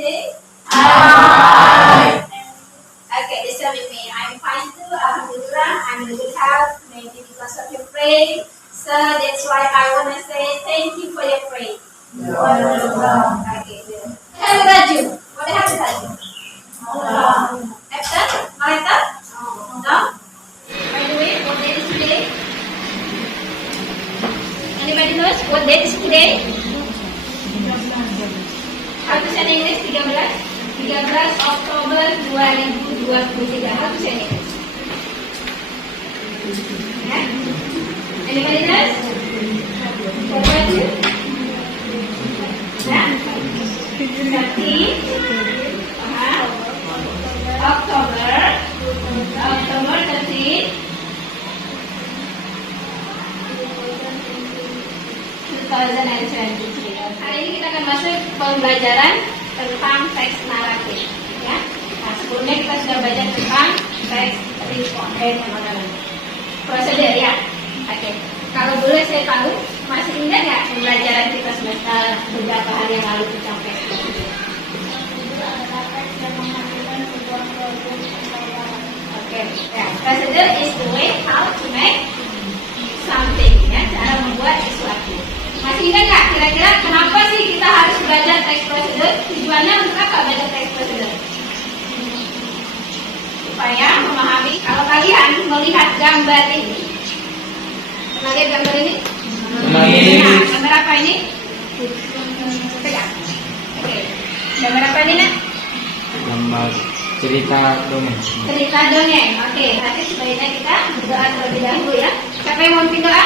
today? Hi. Okay, listen with me. I'm fine too. Alhamdulillah, I'm in good health. Maybe because of your prayer. So that's why I want to say thank you for your prayer. Okay, good. Have baju. What have baju? After? Later? No? By the way, what day is today? Anybody knows what date is today? How to say in English? 13 Oktober 2023. How to say in English? Yeah? Anybody knows? What about you? Yeah? 13 Oktober 13 2023. Hari ini kita akan masuk pembelajaran tentang teks naratif, ya. Nah, sebelumnya kita sudah belajar tentang teks responden yang mana prosedur, ya. Oke. Kalau boleh saya tahu, masih ingat nggak pembelajaran kita semester beberapa hari yang lalu tentang teks prosedur? Oke. Ya, prosedur is the way how to make something, ya, cara membuat sesuatu. Masih ingat nggak kira-kira kenapa sih kita harus belajar teks prosedur? Tujuannya untuk apa belajar teks prosedur? Supaya memahami. Kalau kalian melihat gambar ini, pernah lihat gambar ini? Nah, gambar apa ini? Pegang. Oke. Gambar apa ini, Nak? Gambar cerita dongeng. Cerita dongeng. Oke. Nanti sebaiknya kita berdoa terlebih dahulu, ya. Siapa yang mau bikin doa?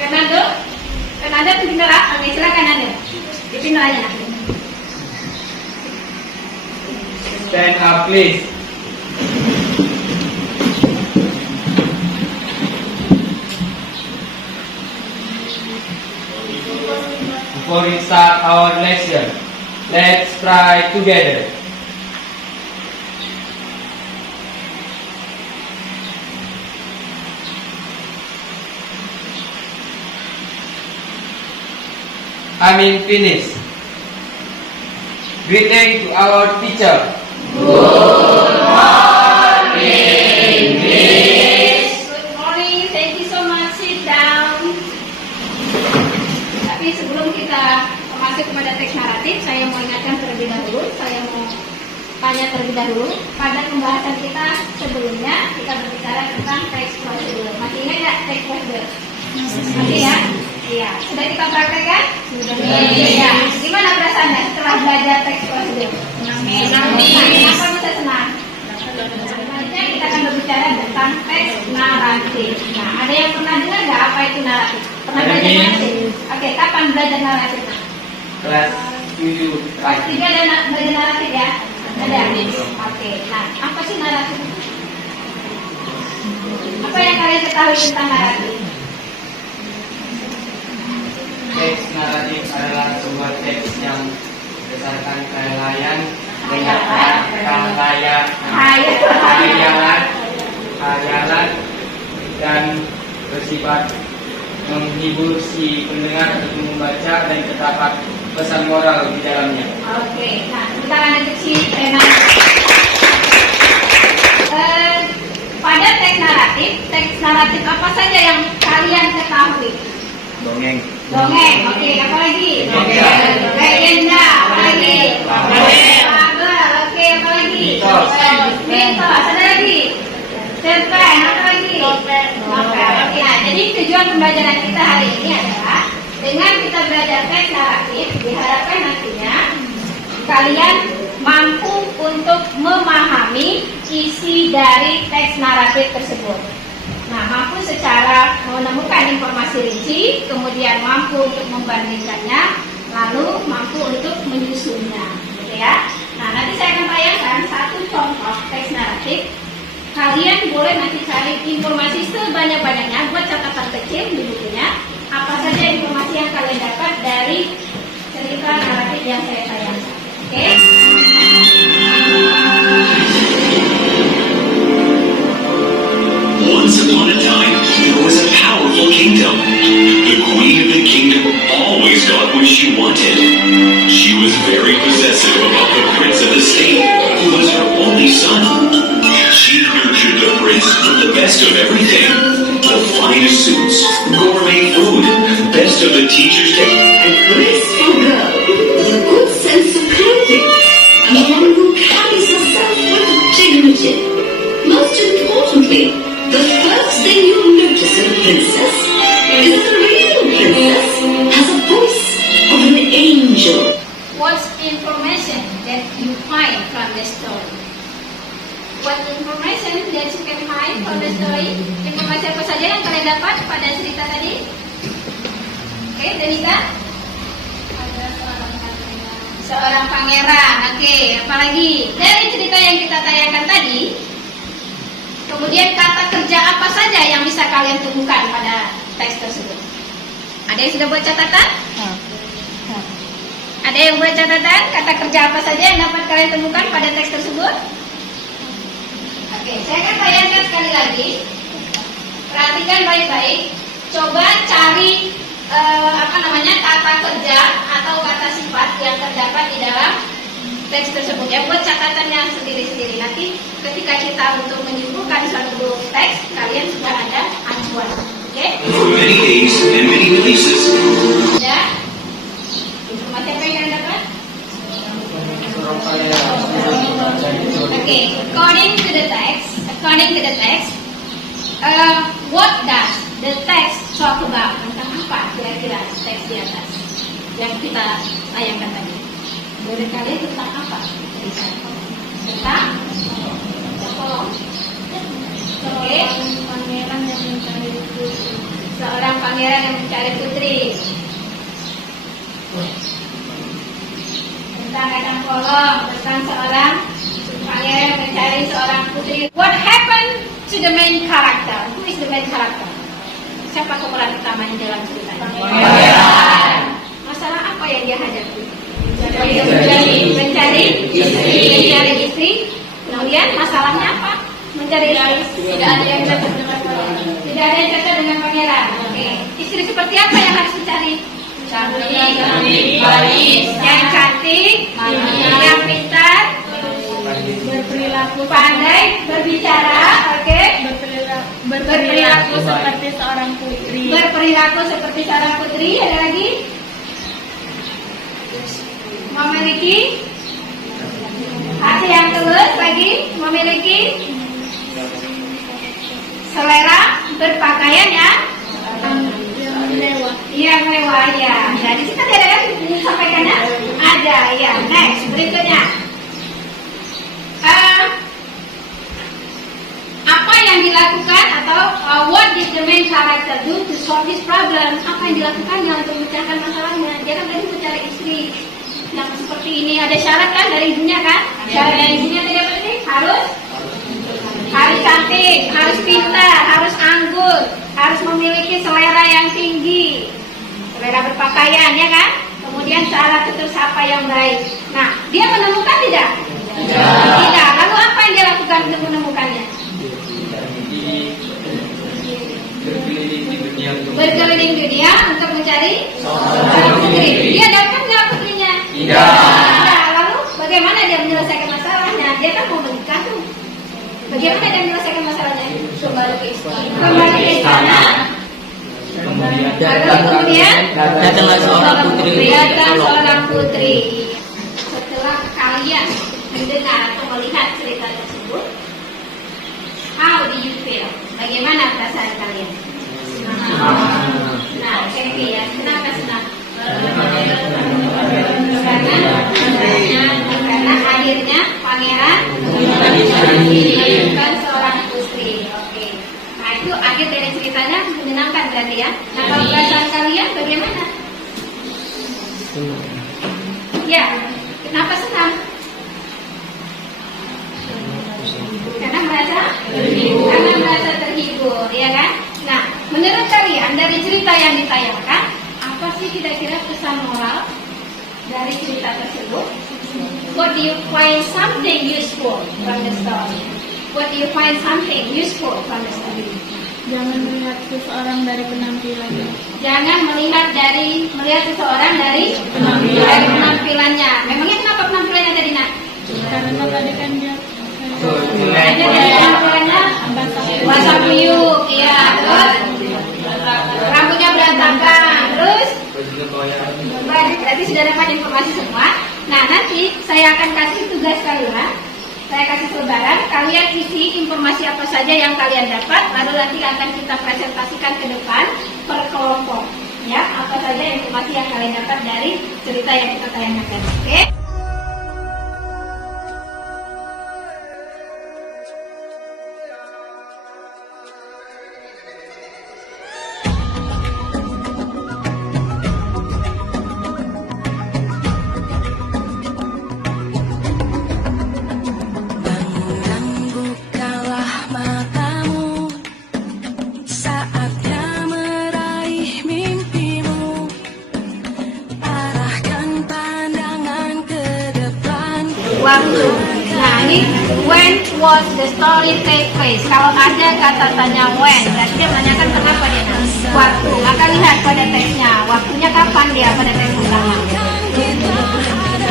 Fernando? Fernando bikin doa? Oke, silakan Anda. Bikin doanya, Nak. Stand up, please. Before we start our lesson, let's try together. Amin finish. Greeting to our teacher. Good morning, thank you so much. Sit down. Tapi sebelum kita masuk kepada teks naratif, saya mau ingatkan terlebih dahulu. Saya mau tanya terlebih dahulu. Pada pembahasan kita sebelumnya, kita berbicara tentang teks prosedur. Masih ingat nggak teks prosedur? Masih, ya? Iya. Sudah kita praktekkan? Sudah. Iya. Gimana perasaannya setelah belajar teks prosedur? Senang. Kenapa bisa senang? Selanjutnya kita akan berbicara tentang teks naratif. Nah, ada yang pernah dengar nggak apa itu naratif? Pernah belajar naratif? Oke, kapan belajar naratif? Kelas 7 Kelas 3 ada belajar naratif, ya? Ada. Oke. Nah, apa sih naratif? Apa yang kalian ketahui tentang naratif? Teks naratif adalah sebuah teks yang berdasarkan khayalan dan bersifat menghibur si pendengar untuk membaca dan terdapat pesan moral di dalamnya. Oke, nah kita lanjut ke si tema. Pada teks naratif apa saja yang kalian ketahui? Dongeng. Dongeng, oke, apa lagi? Legenda, apa lagi? Fabel, oke, apa lagi? Mitos, ada lagi? Cerpen, apa lagi? Novel. Oke, nah, jadi tujuan pembelajaran kita hari ini adalah dengan kita belajar teks naratif, diharapkan nantinya kalian mampu untuk memahami isi dari teks naratif tersebut. Nah, mampu secara menemukan informasi rinci, kemudian mampu untuk membandingkannya, lalu mampu untuk menyusunnya, gitu ya. Nah, nanti saya akan tayangkan satu contoh teks naratif. Kalian boleh nanti cari informasi sebanyak-banyaknya, buat catatan kecil di bukunya. Apa saja informasi yang kalian dapat dari cerita naratif yang saya tayangkan. Oke? upon a time, there was a powerful kingdom. The queen of the kingdom always got what she wanted. She was very possessive about the prince of the state, who was her only son. She nurtured the prince with the best of everything. The finest suits, gourmet food, best of the teacher's A graceful girl with a good sense of clothing, and one who carries herself with dignity. Most importantly, the first thing you'll notice in a princess is that the real princess has a voice of an angel. What's information that you find from the story? What information that you can find from the story? Informasi apa saja yang kalian dapat pada cerita tadi? Oke, Danica? Seorang pangeran. Oke, apalagi? Dari cerita yang kita tayangkan tadi, kemudian kata kerja apa saja yang bisa kalian temukan pada teks tersebut? Ada yang sudah buat catatan? Ada yang buat catatan? Kata kerja apa saja yang dapat kalian temukan pada teks tersebut? Oke, saya akan tayangkan sekali lagi. Perhatikan baik-baik. Coba cari kata kerja atau kata sifat yang terdapat di dalam teks tersebut. Ya, buat catatannya sendiri-sendiri. Nanti ketika kita untuk menyimpulkan suatu teks, kalian sudah ada acuan. Oke? for many days and many places. Ada informasi apa yang kalian dapat? Okay, according to the text, what does the text talk about? Tentang apa kira-kira teks di atas yang kita tayangkan tadi? Menurut kalian tentang apa? Tentang seorang pangeran yang mencari putri. Tentang kacang polong, tentang seorang pangeran yang mencari seorang putri. What happened to the main character? Who is the main character? Siapa pemeran utama di dalam cerita ini? Pangeran. Masalah apa yang dia hadapi? Mencari istri. Kemudian masalahnya apa? Mencari istri. Tidak ada yang cocok dengan pangeran. Oke. Istri seperti apa yang harus dicari? Cantik, baik, yang cantik, yang pintar, berperilaku pandai, berbicara, oke? Berperilaku seperti seorang putri. Berperilaku seperti seorang putri. Ada lagi? Memiliki hati yang tulus. Lagi? Memiliki selera berpakaian yang mewah ya. Jadi kita ada yang disampaikannya? Ada ya. Next, berikutnya. Apa yang dilakukan atau what did the main character do to solve his problem? Apa yang dilakukannya untuk memecahkan masalahnya? Dia kan tadi mencari istri yang seperti ini. Ada syarat kan dari ibunya kan? Syarat dari ibunya tadi apa sih? Harus cantik, harus pintar, harus anggun, harus memiliki selera yang tinggi, selera berpakaian ya kan? Kemudian cara tutur sapa yang baik. Nah, dia menemukan tidak? Tidak. Lalu apa yang dia lakukan untuk menemukannya? Berkeliling dunia untuk mencari putri. Dia dapat nggak putrinya? Tidak. Lalu bagaimana dia menyelesaikan masalahnya? Dia kan mau menikah tuh. Bagaimana dia menyelesaikan masalahnya? Kembali ke istana. Kemudian datanglah seorang putri. Setelah kalian mendengar atau melihat cerita tersebut, how do you feel? Bagaimana perasaan kalian? Nah, happy ya. Kenapa senang? Karena akhirnya pangeran menemukan seorang putri. Oke. Nah, itu akhir dari ceritanya menyenangkan berarti ya. Nah, kalau perasaan kalian bagaimana? Ya, kenapa senang? Karena merasa terhibur, ya kan? Nah, menurut kalian dari cerita yang ditayangkan, apa sih kira-kira pesan moral dari cerita tersebut? What do you find something useful from the story? What do you find something useful from the story? Jangan melihat seseorang dari penampilannya. Jangan melihat seseorang dari penampilannya. Memangnya kenapa penampilannya tadi, Nak? Karena tadi kan dia Hanya dari penampilannya basah kuyup, iya. Terus rambutnya berantakan. Terus berarti sudah dapat informasi semua. Nah, nanti saya akan kasih tugas kalian. Saya kasih selebaran, kalian isi informasi apa saja yang kalian dapat, lalu nanti akan kita presentasikan ke depan per kelompok. Ya, apa saja informasi yang kalian dapat dari cerita yang kita tayangkan. Oke? Bukalah matamu, saatnya meraih mimpimu. Arahkan pandangan ke depan. Waktu. Nah, ini when was the story take place? Kalau ada kata tanya when, berarti dia menanyakan kenapa dia. Waktu. Maka lihat pada teksnya. Waktunya kapan dia pada teks pertama?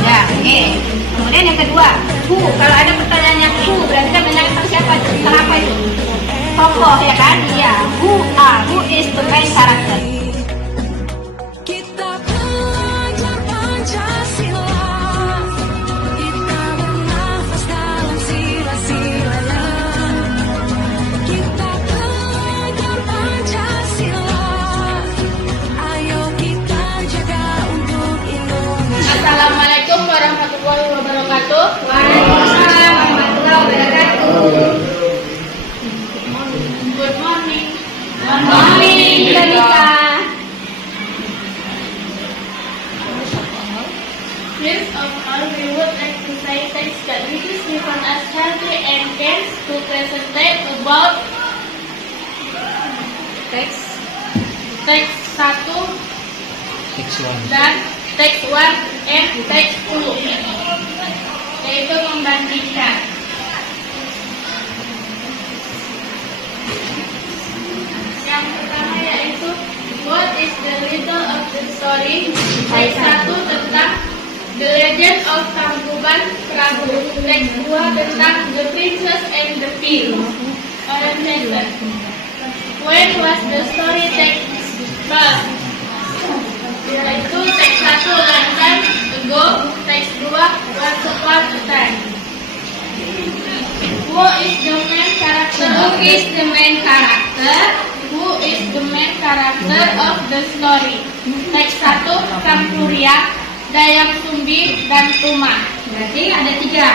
Ya, oke. Kemudian yang kedua, who. Kalau ada pertanyaannya who, berarti dia menanyakan siapa? Tentang apa itu? Tokoh, ya kan? Iya. Who is the main character? Kita belajar Pancasila, kita bernafas dalam sila-silanya. Kita belajar Pancasila, ayo kita jaga untuk Indonesia. Assalamualaikum warahmatullahi wabarakatuh. Waalaikumsalam warahmatullahi wabarakatuh. Good morning. Good morning, Indonesia. First of all, we would like to say thanks that this is given us healthy and chance to present about teks 1 dan teks 1 and teks 10, yaitu membandingkan. Yang pertama yaitu what is the title of the story. Teks 1 tentang The Legend of Tangkuban Perahu. Teks 2 tentang The Princess and the Pea. Orientation. When was the story take place? Yaitu teks 1 long time ago, teks 2 once upon a time. Who is the main character? Who is the main character? Who is the main character of the story? Teks 1 Kampuria, Dayang Sumbi, dan Tuma. Berarti ada 3.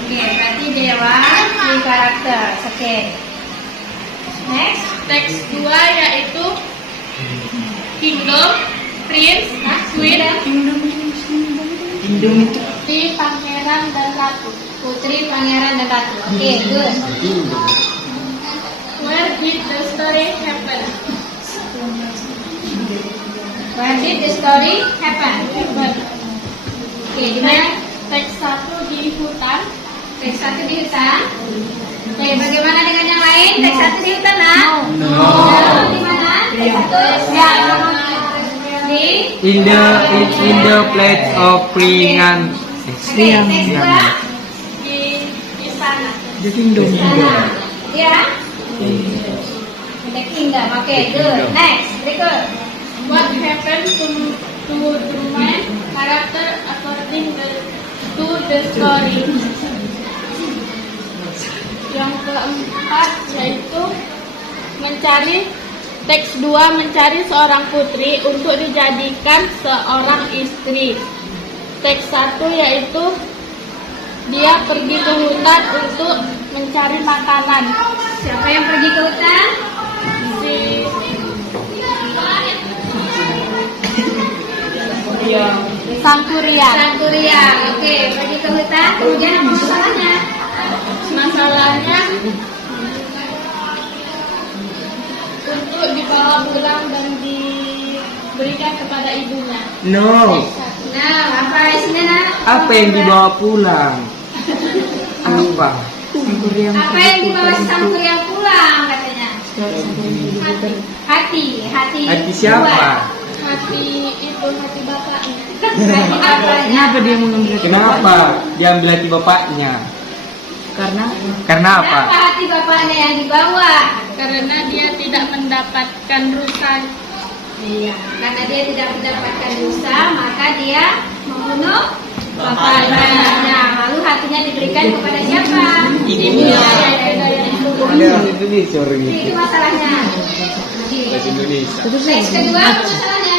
Oke, berarti Dewa, main karakter. Oke. Next. Teks 2 yaitu Kingdom, Prince, Queen, Putri, Pangeran, dan Ratu. Putri, Pangeran, dan Ratu. Oke, good. Where did the story happen? Where did the story happen? Oke, di mana? Teks 1 di hutan. Teks 1 di hutan. Oke, bagaimana dengan yang lain? Teks 1 di hutan, nah? No. Di mana? Teks 1 ya. In the place of Pringan. Oke, teks 2 Di sana. di sana. Ya. The kingdom. Oke, good. Next, berikut. What happened to the main character according to the story? Yang keempat yaitu mencari. Teks 2 mencari seorang putri untuk dijadikan seorang istri. Teks 1 yaitu dia pergi ke hutan untuk mencari makanan. Siapa yang pergi ke hutan? Sangkuriang. Sangkuriang. Oke, pergi ke hutan. Kemudian apa masalahnya? Masalahnya untuk dibawa pulang dan diberikan kepada ibunya. No. Nah, apa isinya, Nak? Apa yang dibawa pulang? Apa? Apa yang dibawa si Sangkuriang pulang katanya? Hati siapa? Hati itu hati bapaknya. Hati apanya? Kenapa dia mengambil? Kenapa dia ambil hati bapaknya? Karena Karena apa? Kenapa hati bapaknya yang dibawa? Karena dia tidak mendapatkan rusa. Iya, karena dia tidak mendapatkan dosa, maka dia membunuh bapaknya. Nah, lalu hatinya diberikan kepada siapa? Ibunya. Ada Indonesia orang Itu itu. masalahnya. Bahasa Indonesia. Teks kedua apa masalahnya?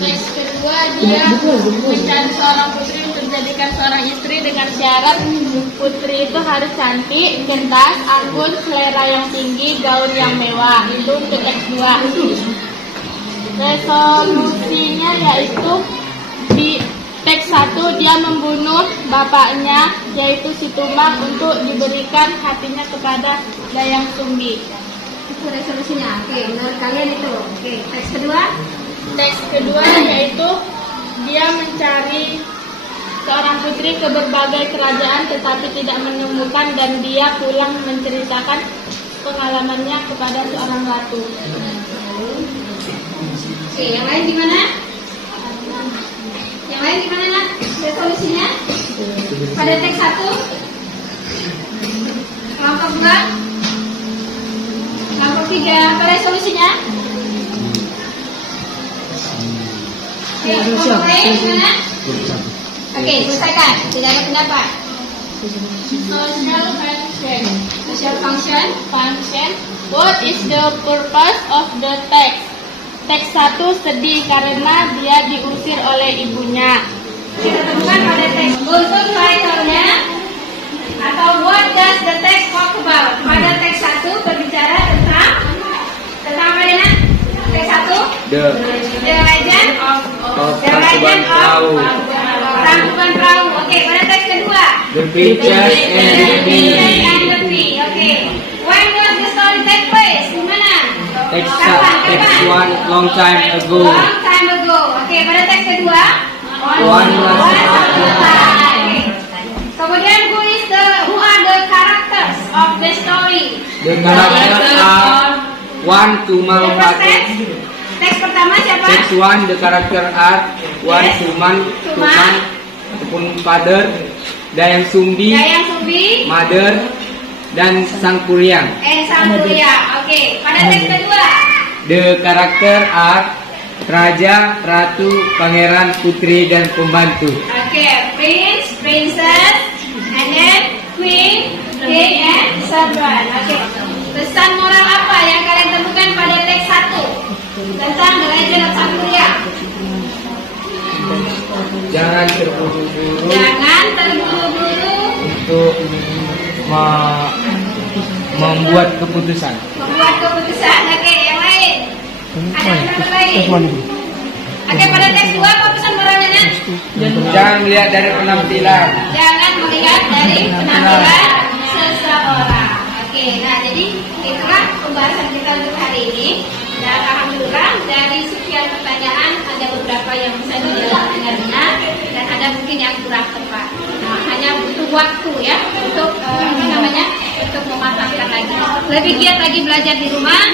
Teks kedua, dia mencari seorang putri untuk dijadikan seorang istri dengan syarat putri itu harus cantik, cerdas, anggun, selera yang tinggi, gaun yang mewah. Itu untuk teks 2. Resolusinya yaitu di teks 1 dia membunuh bapaknya yaitu si Tumang untuk diberikan hatinya kepada Dayang Sumbi. Itu resolusinya. Oke, menurut kalian itu. Oke, teks kedua. Teks kedua yaitu dia mencari seorang putri ke berbagai kerajaan tetapi tidak menemukan dan dia pulang menceritakan pengalamannya kepada seorang ratu. Oke, yang lain gimana? Yang lain gimana, Nak? Resolusinya? Pada teks 1? Kelompok 2? Kelompok 3? Apa resolusinya? Oke, kelompok lain gimana? Oke, selesaikan. Tidak ada pendapat. Social function. What is the purpose of the text? Teks 1 sedih karena dia diusir oleh ibunya. Kita temukan pada teks. Untuk title-nya atau what does the text talk about? Pada teks 1 berbicara tentang apa ya, Nak? Teks 1? The Legend of Tangkuban Perahu. Oke, pada teks kedua. The Princess and the Pea. Oke. When does the story take place? Di mana? Text Kapan? 1 long time ago. Long time ago. Oke, pada teks kedua. One was upon a time. Kemudian who are the characters of the story? The characters are one Tumang The first text. Father. Teks pertama siapa? Text 1 the character are one Yes. Tumang ataupun father, Dayang Sumbi, Dayang Sumbi. mother, dan Sang Kuryang. Sang Surya. Oke, pada teks kedua. The character are raja, ratu, pangeran, putri, dan pembantu. Oke, prince, princess, and then queen, king, and servant. Oke, pesan moral apa yang kalian temukan pada teks 1 tentang The Legend of Sang Surya? Jangan terburu-buru Jangan terburu-buru untuk membuat keputusan. membuat keputusan. Oke, yang lain. Ada pendapat lain? Oke, pada teks 2 apa pesan moralnya, Nak? Jangan melihat dari penampilan. Jangan melihat dari penampilan seseorang. Oke, nah jadi itulah pembahasan kita untuk hari ini. Dan alhamdulillah dari sekian pertanyaan ada beberapa yang bisa dijawab dengan benar dan ada mungkin yang kurang tepat. Nah, hanya butuh waktu ya untuk untuk mematangkan lagi. Lebih giat lagi belajar di rumah.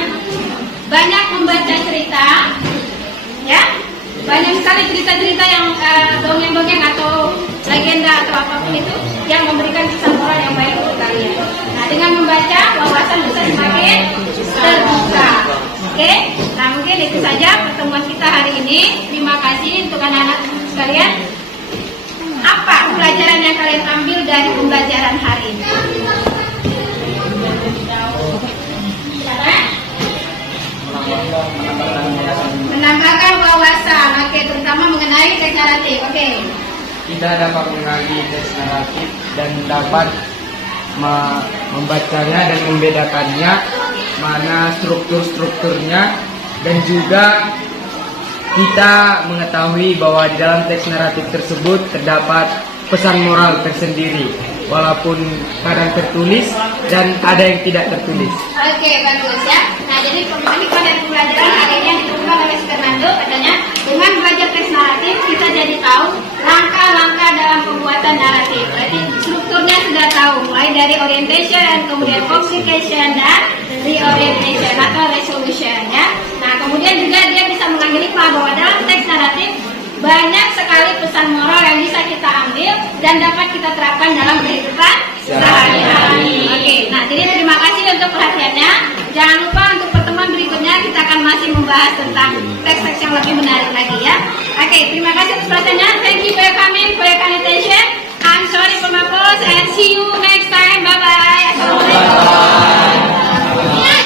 Banyak membaca cerita, ya. Banyak sekali cerita-cerita yang dongeng-dongeng atau legenda atau apapun itu yang memberikan kesan moral yang baik untuk kalian. Nah, dengan membaca wawasan bisa semakin terbuka. Oke, nah mungkin itu saja pertemuan kita hari ini. Terima kasih untuk anak-anak sekalian. Apa pelajaran yang kalian ambil dari pembelajaran hari ini? Menambahkan wawasan, oke, terutama mengenai teks naratif. Oke. Kita dapat mengenali teks naratif dan dapat membacanya dan membedakannya, mana struktur-strukturnya, dan juga kita mengetahui bahwa di dalam teks naratif tersebut terdapat pesan moral tersendiri, walaupun kadang tertulis dan ada yang tidak tertulis. Oke, bagus ya. Nah, jadi pembentukan dan pembelajaran hari ini yang ditemukan oleh Fernando katanya dengan belajar teks naratif kita jadi tahu langkah-langkah dalam pembuatan naratif. Berarti strukturnya sudah tahu. tahu, mulai dari orientation, kemudian communication, dan reorientation atau resolution ya. Nah, kemudian juga dia bisa mengambil hikmah bahwa dalam teks naratif banyak sekali pesan moral yang bisa kita ambil dan dapat kita terapkan dalam kehidupan sehari-hari. Oke, nah jadi terima kasih untuk perhatiannya. Jangan lupa untuk pertemuan berikutnya kita akan masih membahas tentang teks-teks yang lebih menarik lagi ya. Oke, terima kasih atas perhatiannya. Thank you for your coming, for your kind attention. I'm sorry